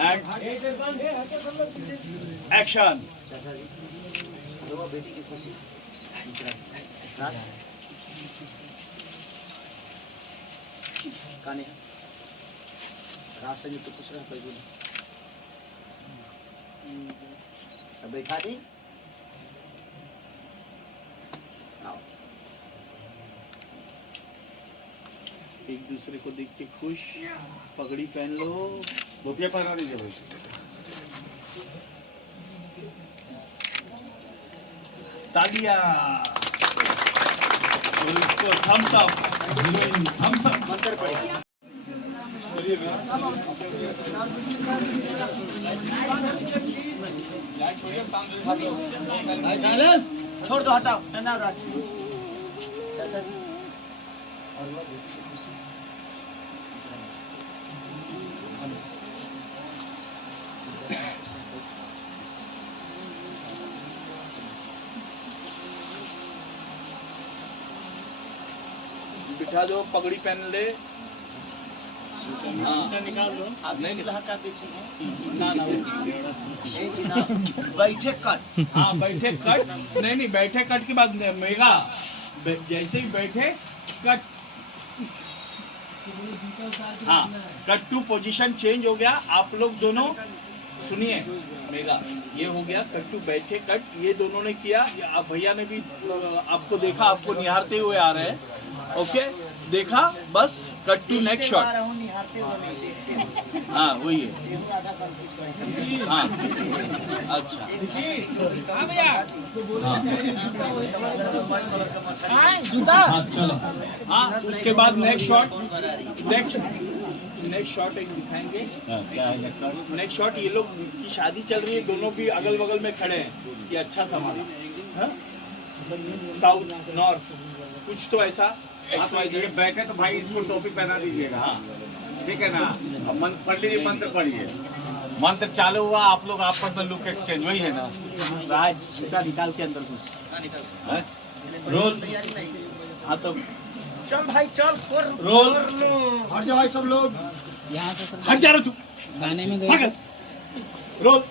And action. बेटी की खुशी राज काने राज से तो कुछ रहा कोई भी अब बैठा दे आओ। एक दूसरे को देख के खुश, पगड़ी पहन लो, धोतिया पहना दीजिए भाई। तालियां। और इसको थम्स अप मंत्र पड़ेगा। छोड़ दो हटाओ ना राज चाचा जी और वो बेटी की खुशी बिठा दो, पगड़ी पहन ले। हाँ निकाल दो। आप नहीं दुल्हा का पीछे है ना ना बैठे कट। हाँ बैठे कट, नहीं बैठे कट की बात नहीं मेगा, जैसे ही बैठे कट। हाँ कट टू पोजीशन चेंज हो गया। आप लोग दोनों सुनिए मेगा, ये हो गया कट टू बैठे कट, ये दोनों ने किया। आप भैया ने भी आपको देखा, आपको निहारते हुए आ रहे हैं। ओके देखा, बस कट टू नेक्स्ट शॉट। हाँ वही है। हाँ अच्छा जूता हाँ चलो। हाँ उसके बाद नेक्स्ट शॉट, नेक्स्ट शॉट एक दिखाएंगे। नेक्स्ट शॉट, ये लोग की शादी चल रही है, दोनों भी अगल बगल में खड़े हैं। ये अच्छा संभाला। साउथ नॉर्थ कुछ तो ऐसा। आप ये बैठे तो भाई इसको टोपी पहना दीजिएगा। हाँ ठीक है ना। अब मंत्र पढ़ लीजिए, मंत्र पढ़िए। मंत्र चालू हुआ, आप लोग आपस में लुक एक्सचेंज वही है ना। राज जूता निकाल के अंदर घुस। रोल। हाँ तो चल भाई चल रोल। हट जाओ भाई सब लोग। यहाँ से हट जा रहा तू, गाने में भाग। रोल।